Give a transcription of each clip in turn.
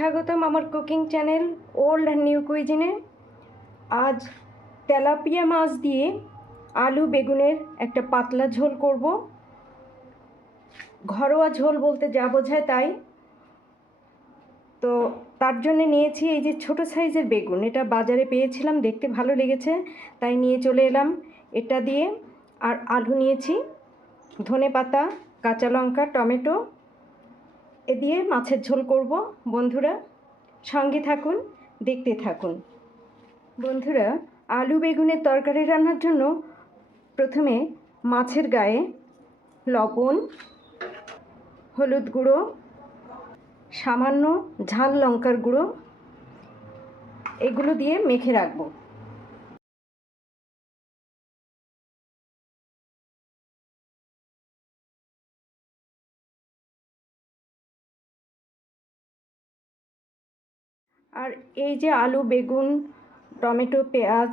স্বাগতম আমার cooking channel old and new কুইজিনে। আজ তেলাপিয়া মাছ দিয়ে আলু বেগুনের একটা পাতলা ঝোল করব। ঘরোয়া ঝোল বলতে যা বোঝায় তাই। তো তার জন্য নিয়েছি এই যে ছোট সাইজের বেগুন, এটা বাজারে পেয়েছিলাম, দেখতে ভালো লেগেছে তাই নিয়ে চলে এলাম। এটা দিয়ে আর আলু নিয়েছি, ধনেপাতা, কাঁচা লঙ্কা, টমেটো, এ দিয়ে মাছের ঝোল করব। বন্ধুরা সঙ্গে থাকুন, দেখতে থাকুন। বন্ধুরা, আলু বেগুনের তরকারি রান্নার জন্য প্রথমে মাছের গায়ে লবণ, হলুদ গুঁড়ো, সামান্য ঝাল লঙ্কার গুঁড়ো এগুলো দিয়ে মেখে রাখবো। আর এই যে আলু বেগুন টমেটো পেঁয়াজ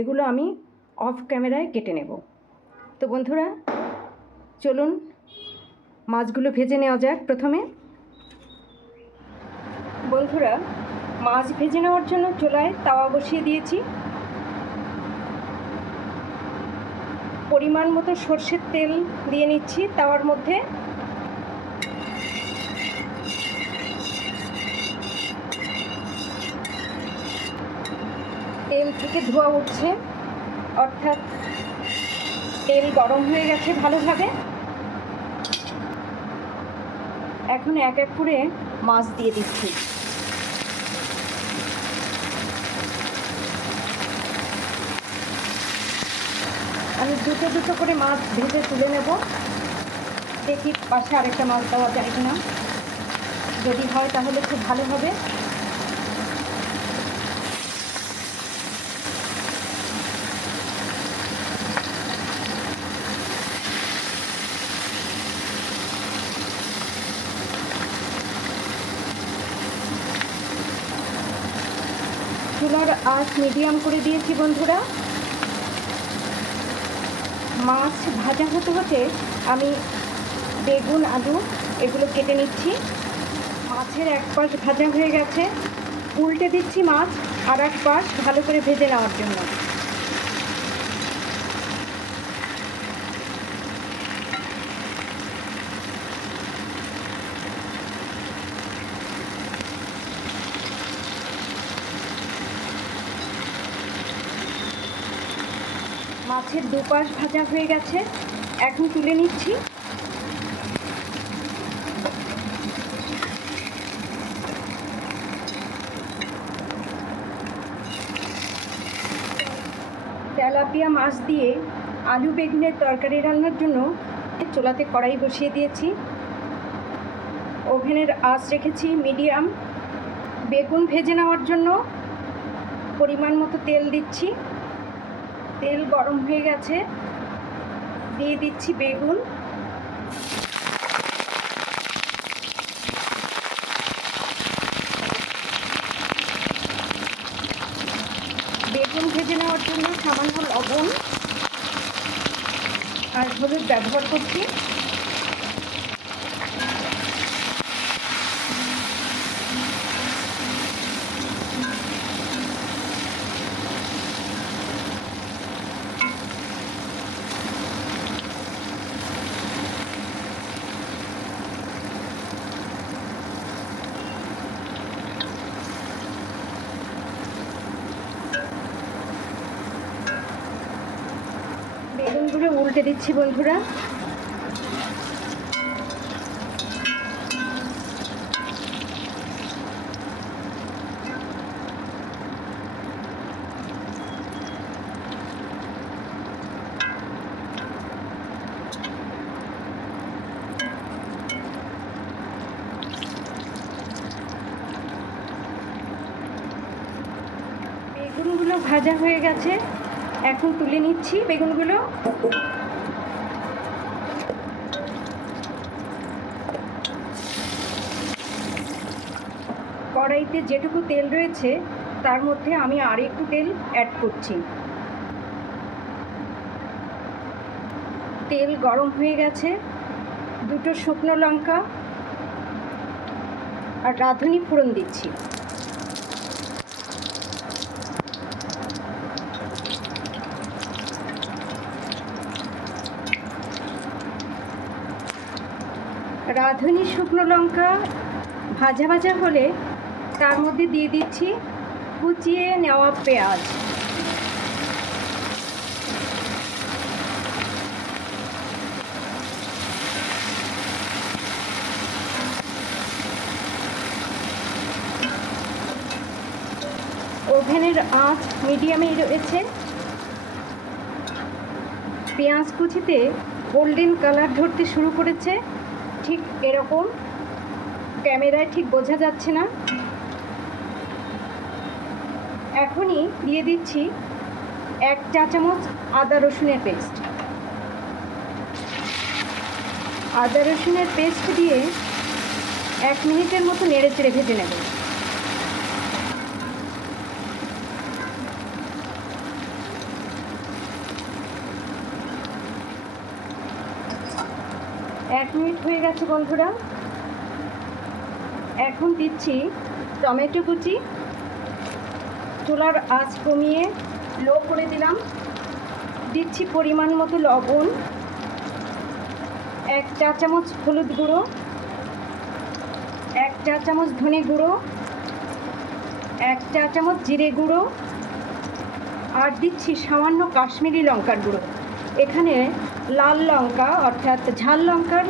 এগুলো আমি অফ ক্যামেরায় কেটে নেব। তো বন্ধুরা চলুন মাছগুলো ভেজে নেওয়া যাক। প্রথমে বন্ধুরা মাছ ভেজে নেওয়ার জন্য চুলায় তাওয়া বসিয়ে দিয়েছি। পরিমাণ মতো সর্ষের তেল দিয়ে নিচ্ছি তাওয়ার মধ্যে। তেল থেকে ধোঁয়া উঠছে, অর্থাৎ তেল গরম হয়ে গেছে ভালোভাবে। এখন এক এক করে মাছ দিয়ে দিচ্ছি। আমি দুটো দুটো করে মাছ ভেজে তুলে নেব। দেখি পাশে আরেকটা মাছ দেওয়া যায় কিনা, যদি হয় তাহলে খুব ভালো হবে। চুলার আঁচ মিডিয়াম করে দিয়েছি বন্ধুরা। মাছ ভাজা হতে হতে আমি বেগুন আলু এগুলো কেটে নিচ্ছি। মাছের এক পাশ ভাজা হয়ে গেছে, উল্টে দিচ্ছি মাছ আর এক পাশ ভালো করে ভেজে নেওয়ার জন্য। মাছের দুপাশ ভাজা হয়ে গেছে, এখন তুলে নিচ্ছি। তেলাপিয়া মাছ দিয়ে আলু বেগুনের তরকারি রান্নার জন্য চুলাতে কড়াই বসিয়ে দিয়েছি। ওভেনের আঁচ রেখেছি মিডিয়াম। বেগুন ভেজে নেওয়ার জন্য পরিমাণ মতো তেল দিচ্ছি। তেল গরম হয়ে গেছে, দিয়ে দিচ্ছি বেগুন। বেগুন ভেজে নেওয়ার জন্য সামান্য লবণ আর হলুদ ব্যবহার করছি। বেগুনগুলো উল্টে দিচ্ছি বন্ধুরা। বেগুনগুলো ভাজা হয়ে গেছে, এখন তুলে নিচ্ছি বেগুনগুলো। কড়াইতে যেটুকু তেল রয়েছে তার মধ্যে আমি আর একটু তেল অ্যাড করছি। তেল গরম হয়ে গেছে, দুটো শুকনো লঙ্কা আর রাঁধুনি ফোড়ন দিচ্ছি। রাঁধুনি শুকনো লঙ্কা ভাজা ভাজা হলে তার মধ্যে দিয়ে দিচ্ছি কুচিয়ে নেওয়া পেঁয়াজ। ওভেনের আঁচ মিডিয়ামেই রয়েছে। পেঁয়াজ কুচিতে গোল্ডেন কালার ধরতে শুরু করেছে, ঠিক এরকম। ক্যামেরায় ঠিক বোঝা যাচ্ছে না। এখনই দিয়ে দিচ্ছি 1 চা চামচ আদা রসুনের পেস্ট। আদা রসুনের পেস্ট দিয়ে 1 মিনিটের মতো নেড়ে চেড়ে ভেজে নেব। এক মিনিট হয়ে গেছে বন্ধুরা। এখন দিচ্ছি টমেটো কুচি। চুলার আঁচ কমিয়ে লো করে দিলাম। দিচ্ছি পরিমাণ মতো লবণ, 1 চা চামচ হলুদ গুঁড়ো, 1 চা চামচ ধনে গুঁড়ো, 1 চা চামচ জিরে গুঁড়ো, আর দিচ্ছি সামান্য কাশ্মীরি লঙ্কার গুঁড়ো। এখানে লাল লঙ্কা অর্থাৎ ঝাল লঙ্কার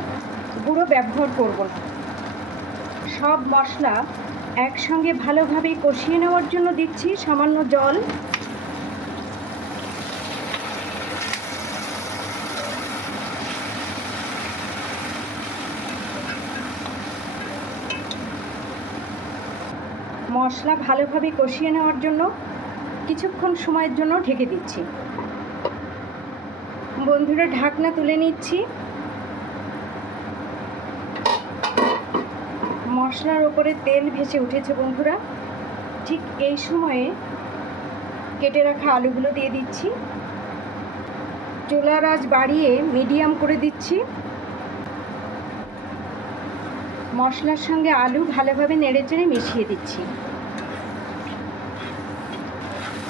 গুঁড়ো ব্যবহার করব না। সব মশলা একসঙ্গে ভালোভাবে কষিয়ে নেওয়ার জন্য দিচ্ছি সামান্য জল। মশলা ভালোভাবে কষিয়ে নেওয়ার জন্য কিছুক্ষণ সময়ের জন্য ঢেকে দিচ্ছি। বন্ধুরা, ঢাকনা তুলে নিচ্ছি। মশলার ওপরে তেল ভেসে উঠেছে বন্ধুরা। ঠিক এই সময়ে কেটে রাখা আলুগুলো দিয়ে দিচ্ছি। চুলার আঁচ বাড়িয়ে মিডিয়াম করে দিচ্ছি। মশলার সঙ্গে আলু ভালোভাবে নেড়েচেড়ে মিশিয়ে দিচ্ছি।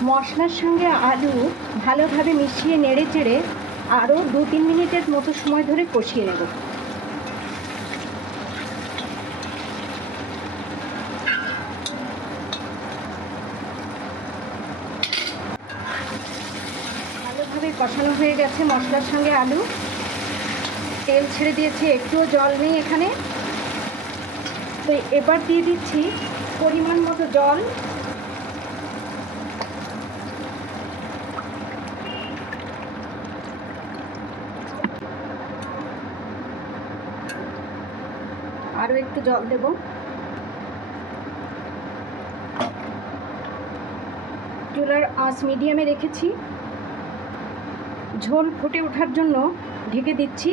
মশলার সঙ্গে আলু ভালোভাবে মিশিয়ে নেড়েচেড়ে আরও 2-3 মিনিটের মতো সময় ধরে কষিয়ে নেব। ভালোভাবে কষানো হয়ে গেছে মশলার সঙ্গে আলু। তেল ছেড়ে দিয়েছে, একটুও জল নেই এখানে। তো এবার দিয়ে দিচ্ছি পরিমাণ মতো জল। আরও একটু জল দেব। চুলার আঁচ মিডিয়ামে রেখেছি। ঝোল ফুটে ওঠার জন্য ঢেকে দিচ্ছি।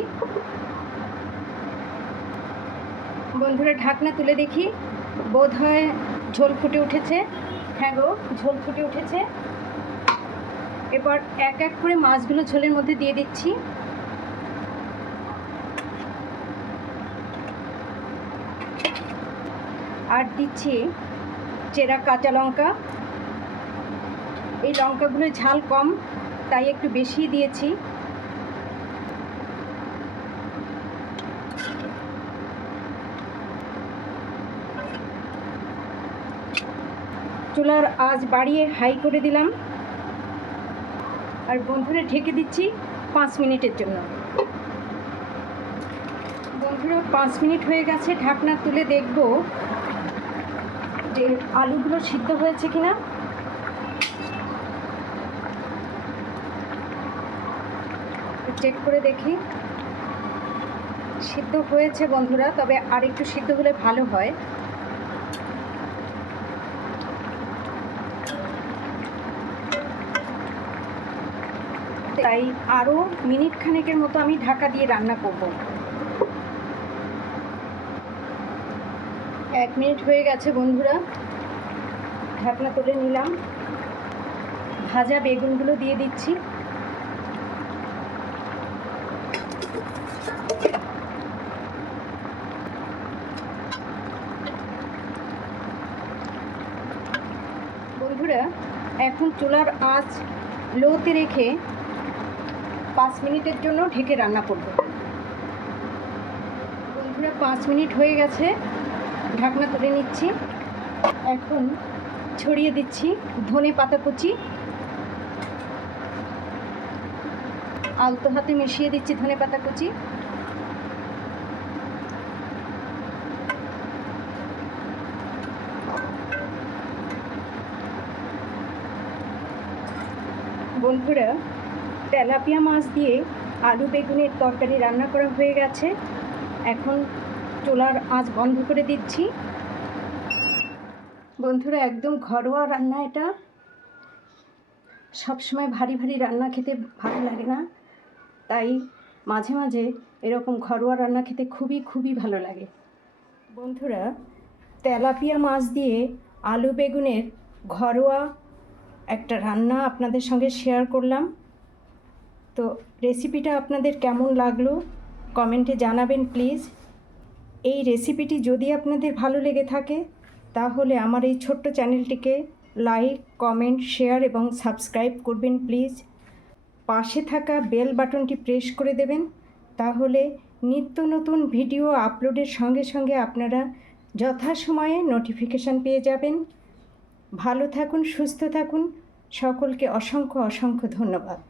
বন্ধুরা, ঢাকনা তুলে দেখি, বোধহয় ঝোল ফুটে উঠেছে। হ্যাঁ গো, ঝোল ফুটে উঠেছে। এবার এক এক করে মাছগুলো ঝোলের মধ্যে দিয়ে দিচ্ছি। আর দিচ্ছি চেরা কাঁচা লঙ্কা। এই লঙ্কাগুলো ঝাল কম, তাই একটু বেশি দিয়েছি। চুলার আঁচ বাড়িয়ে হাই করে দিলাম। আর বন্ধুরা, ঢেকে দিচ্ছি 5 মিনিটের জন্য। বন্ধুরা, 5 মিনিট হয়ে গেছে। ঢাকনা তুলে দেখব যে আলুগুলো সিদ্ধ হয়েছে কিনা। চেক করে দেখি। সিদ্ধ হয়েছে বন্ধুরা, তবে আর একটু সিদ্ধ হলে ভালো হয়। তাই আরও মিনিট খানেকের মতো আমি ঢাকা দিয়ে রান্না করব। 1 মিনিট হয়ে গেছে বন্ধুরা। ঢাকনা তুলে নিলাম। ভাজা বেগুনগুলো দিয়ে দিচ্ছি। বন্ধুরা এখন চুলার আঁচ লোতে রেখে 5 মিনিটের জন্য ঢেকে রান্না করব। বন্ধুরা 5 মিনিট হয়ে গেছে, ঢাকনা তুলে নিচ্ছি। এখন ছড়িয়ে দিচ্ছি ধনে পাতা কুচি, আলতো হাতে মিশিয়ে দিচ্ছি ধনে পাতা কুচি। বন্ধুরা তেলাপিয়া মাছ দিয়ে আলু বেগুনের তরকারি রান্না করা হয়ে গেছে। এখন চুলার আঁচ বন্ধ করে দিচ্ছি। বন্ধুরা একদম ঘরোয়া রান্না এটা। সবসময় ভারী ভারী রান্না খেতে ভালো লাগে না, তাই মাঝে মাঝে এরকম ঘরোয়া রান্না খেতে খুবই ভালো লাগে। বন্ধুরা তেলাপিয়া মাছ দিয়ে আলু বেগুনের ঘরোয়া একটা রান্না আপনাদের সঙ্গে শেয়ার করলাম। তো রেসিপিটা আপনাদের কেমন লাগলো কমেন্টে জানাবেন প্লিজ। এই রেসিপিটি যদি আপনাদের ভালো লেগে থাকে তাহলে আমার এই ছোট্ট চ্যানেলটিকে লাইক, কমেন্ট, শেয়ার এবং সাবস্ক্রাইব করবেন প্লিজ। পাশে থাকা বেল বাটনটি প্রেস করে দেবেন, তাহলে নিত্য নতুন ভিডিও আপলোডের সঙ্গে সঙ্গে আপনারা যথাসময়ে নোটিফিকেশান পেয়ে যাবেন। ভালো থাকুন, সুস্থ থাকুন, সকলকে অসংখ্য ধন্যবাদ।